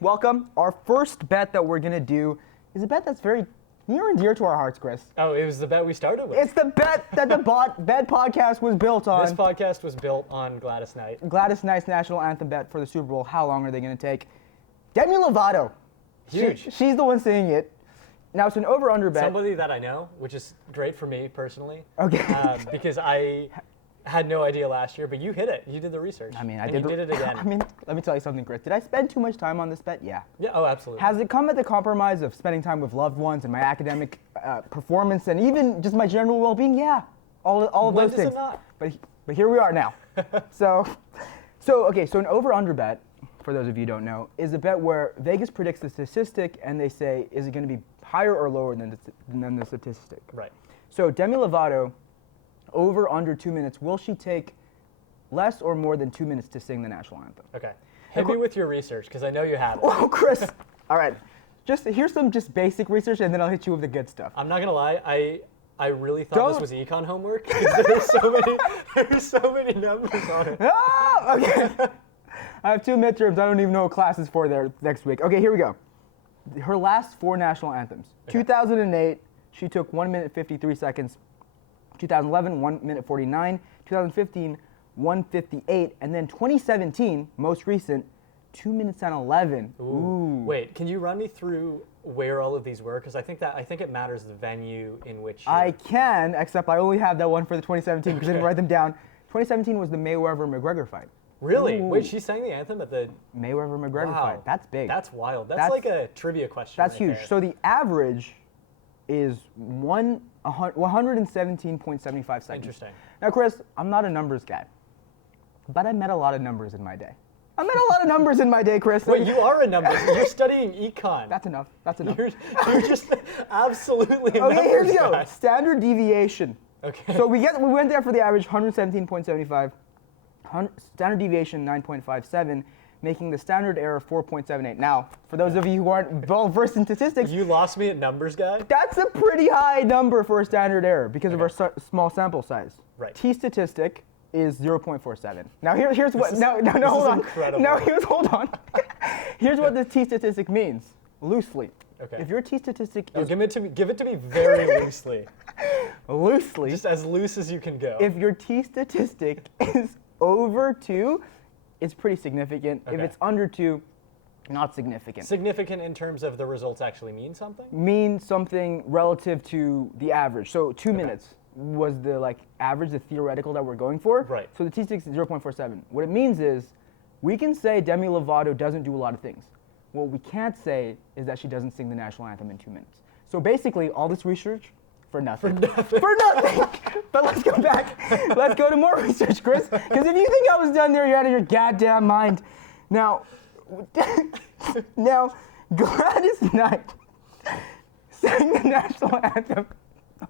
Welcome. Our first bet that we're going to do is a bet that's very near and dear to our hearts, Chris. Oh, it was the bet we started with. It's the bet that the Bet podcast was built on. This podcast was built on Gladys Knight. Gladys Knight's national anthem bet for the Super Bowl. How long are they going to take? Demi Lovato. Huge. She's the one singing it. Now, it's an over-under bet. Somebody that I know, which is great for me personally. Okay. Because I had no idea last year, but you hit it. You did the research. I mean, you did it again. I mean, let me tell you something, Chris. Did I spend too much time on this bet? Yeah. Yeah, oh, absolutely. Has it come at the compromise of spending time with loved ones and my academic performance and even just my general well-being? Yeah. All of When those does things. it not? But here we are now. So an over-under bet, for those of you who don't know, is a bet where Vegas predicts the statistic and they say, is it going to be higher or lower than the statistic? Right. So Demi Lovato, over under 2 minutes, will she take less or more than 2 minutes to sing the national anthem? Okay. Hit me with your research, because I know you have it. Oh, Chris. All right. Here's some basic research, and then I'll hit you with the good stuff. I'm not going to lie. I really thought this was econ homework, because there's so many numbers on it. Ah, okay. I have 2 midterms. I don't even know what class is for there next week. Okay, here we go. Her last 4 national anthems. Okay. 2008, she took 1 minute 53 seconds. 2011, 1 minute 49. 2015, 1:58, and then 2017, most recent, 2 minutes and 11. Ooh. Wait, can you run me through where all of these were? Because I think it matters the venue in which. I can, except I only have that one for the 2017 because I didn't write them down. 2017 was the Mayweather-McGregor fight. Really? Ooh. Wait, she sang the anthem at the Mayweather-McGregor fight. That's big. That's wild. That's like a trivia question. That's right huge. there. So the average is 117.75 seconds. Interesting. Now, Chris, I'm not a numbers guy, but I met a lot of numbers in my day. I met a lot of numbers in my day, Chris. Wait, you are a number. You're studying econ. That's enough. That's enough. You're just absolutely a Okay, here we numbers go. guy. Standard deviation. Okay. So we went there for the average 117.75. Standard deviation 9.57, making the standard error 4.78. Now, for those of you who aren't well versed in statistics, You lost me at numbers guy? that's a pretty high number for a standard error because of our small sample size. Right. T statistic is 0.47. Now here's what. Hold on. incredible. Now hold on. Here's what the T statistic means loosely. Okay. If your T statistic Oh, is give it to me very loosely. loosely, Just as loose as you can go. if your T statistic is over 2, it's pretty significant. If Okay. it's under 2, not significant. Significant in terms of the results actually mean something? Mean something relative to the average. So 2 minutes was the average, the theoretical that we're going for. Right. So the T6 is 0.47. What it means is we can say Demi Lovato doesn't do a lot of things. What we can't say is that she doesn't sing the national anthem in 2 minutes. So basically, all this research for nothing. For nothing. But let's go back. Let's go to more research, Chris. Because if you think I was done there, you're out of your goddamn mind. Now, Gladys Knight sang the national anthem. I'm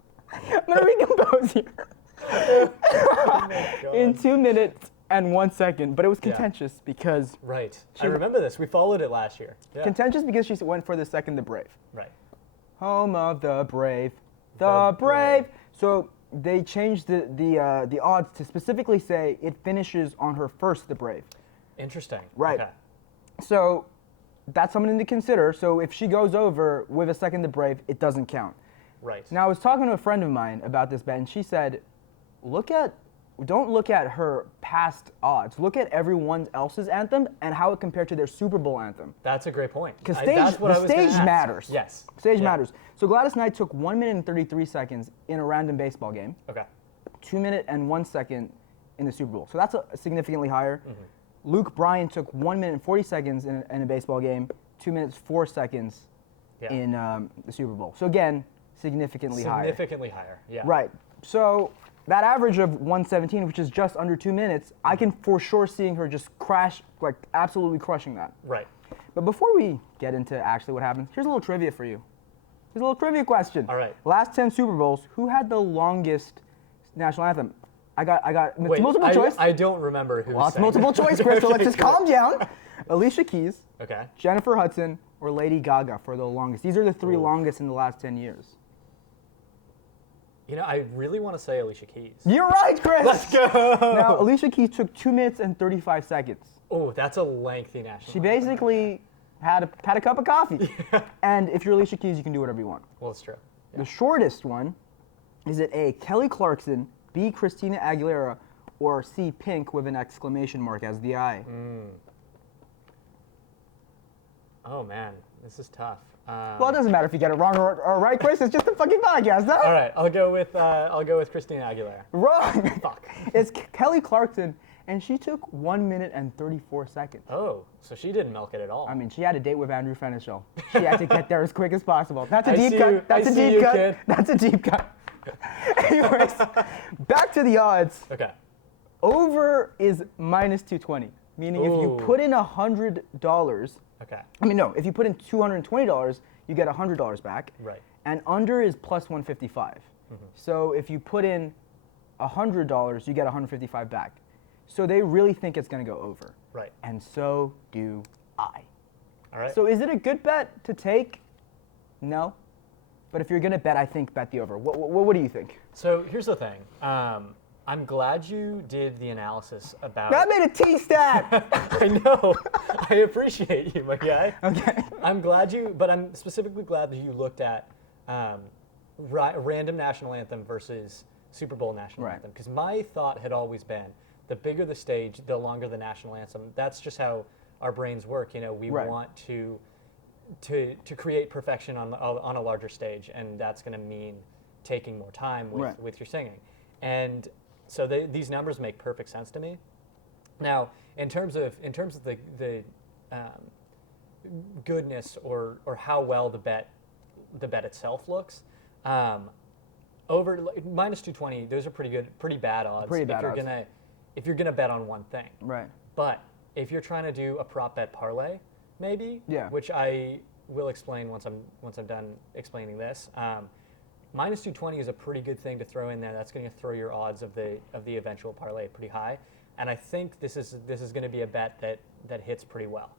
going to recompose here. In 2 minutes and 1 second. But it was contentious because... Right. I remember this. We followed it last year. Yeah. Contentious because she went for the second, the brave. Right. Home of the brave. The brave. So they changed the odds to specifically say it finishes on her first, the brave. Interesting. Right. Okay. So that's something to consider. So if she goes over with a second, the brave, it doesn't count. Right. Now I was talking to a friend of mine about this bet, and she said, don't look at her past odds. Look at everyone else's anthem and how it compared to their Super Bowl anthem. That's a great point. Because the stage matters. Yes. Stage matters. So Gladys Knight took 1 minute and 33 seconds in a random baseball game. Okay. 2 minutes and 1 second in the Super Bowl. So that's significantly higher. Mm-hmm. Luke Bryan took 1 minute and 40 seconds in a baseball game. 2 minutes 4 seconds in the Super Bowl. So again, significantly higher. Significantly higher. Yeah. Right. So that average of 117, which is just under 2 minutes, I can for sure seeing her just crash, absolutely crushing that. Right. But before we get into actually what happens, here's a little trivia for you. Here's a little trivia question. All right. Last 10 Super Bowls, who had the longest national anthem? I got Wait, multiple choice. I don't remember who. Well, it's multiple choice, Chris. So let's just calm down. Alicia Keys, Okay. Jennifer Hudson, or Lady Gaga for the longest. These are the 3 longest in the last 10 years. You know, I really want to say Alicia Keys. You're right, Chris. Let's go. Now, Alicia Keys took 2 minutes and 35 seconds. Oh, that's a lengthy national. She basically had a cup of coffee. And if you're Alicia Keys, you can do whatever you want. Well, it's true. Yeah. The shortest one, is it A, Kelly Clarkson, B, Christina Aguilera, or C, Pink with an exclamation mark as the I? Oh man, this is tough. Well, it doesn't matter if you get it wrong or right, Chris. It's just a fucking podcast, huh? All right, I'll go with Christina Aguilera. Wrong. Fuck. It's Kelly Clarkson, and she took 1 minute and 34 seconds. Oh, so she didn't milk it at all. I mean, she had a date with Andrew Fenichel. She had to get there as quick as possible. That's a I deep see cut. you- That's I a see deep you, cut. kid. That's a deep cut. Anyways, back to the odds. Okay. Over is minus 220, meaning if you Ooh. put in $100, Okay. I mean, no, if you put in $220, you get $100 back. Right. And under is plus 155. So if you put in $100, you get 155 back. So they really think it's going to go over. Right. And so do I. All right. So is it a good bet to take? No. But if you're going to bet, I think bet the over. What do you think? So here's the thing. I'm glad you did the analysis about. That made a T-stat! I know. I appreciate you, my guy. Okay. But I'm specifically glad that you looked at random national anthem versus Super Bowl national Right. anthem. Because my thought had always been, the bigger the stage, the longer the national anthem. That's just how our brains work. You know, we Right. want to create perfection on a larger stage, and that's going to mean taking more time Right. with your singing. And so these numbers make perfect sense to me. Now, in terms of the goodness or how well the bet itself looks, over minus 220, those are pretty bad odds. Pretty bad odds. If you're gonna bet on one thing. Right. But if you're trying to do a prop bet parlay, maybe, Yeah. which I will explain once I'm done explaining this. Minus 220 is a pretty good thing to throw in there. That's going to throw your odds of the eventual parlay pretty high, and I think this is going to be a bet that hits pretty well.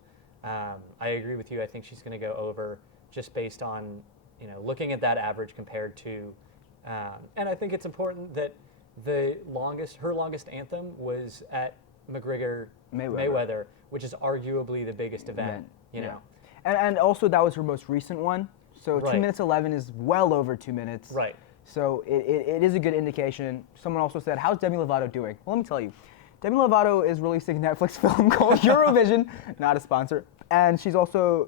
I agree with you. I think she's going to go over just based on looking at that average compared to, and I think it's important that her longest anthem was at McGregor Mayweather, which is arguably the biggest event. You know. And also that was her most recent one. So Right. 2 minutes 11 is well over 2 minutes. Right. So it is a good indication. Someone also said, how's Demi Lovato doing? Well, let me tell you. Demi Lovato is releasing a Netflix film called Eurovision, not a sponsor. And she's also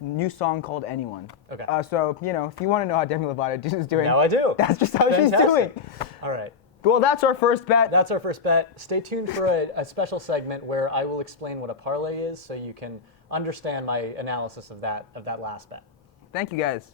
new song called Anyone. Okay. So, if you want to know how Demi Lovato is doing. Now I do. That's just how she's doing. All right. Well, that's our first bet. That's our first bet. Stay tuned for a special segment where I will explain what a parlay is so you can understand my analysis of that last bet. Thank you, guys.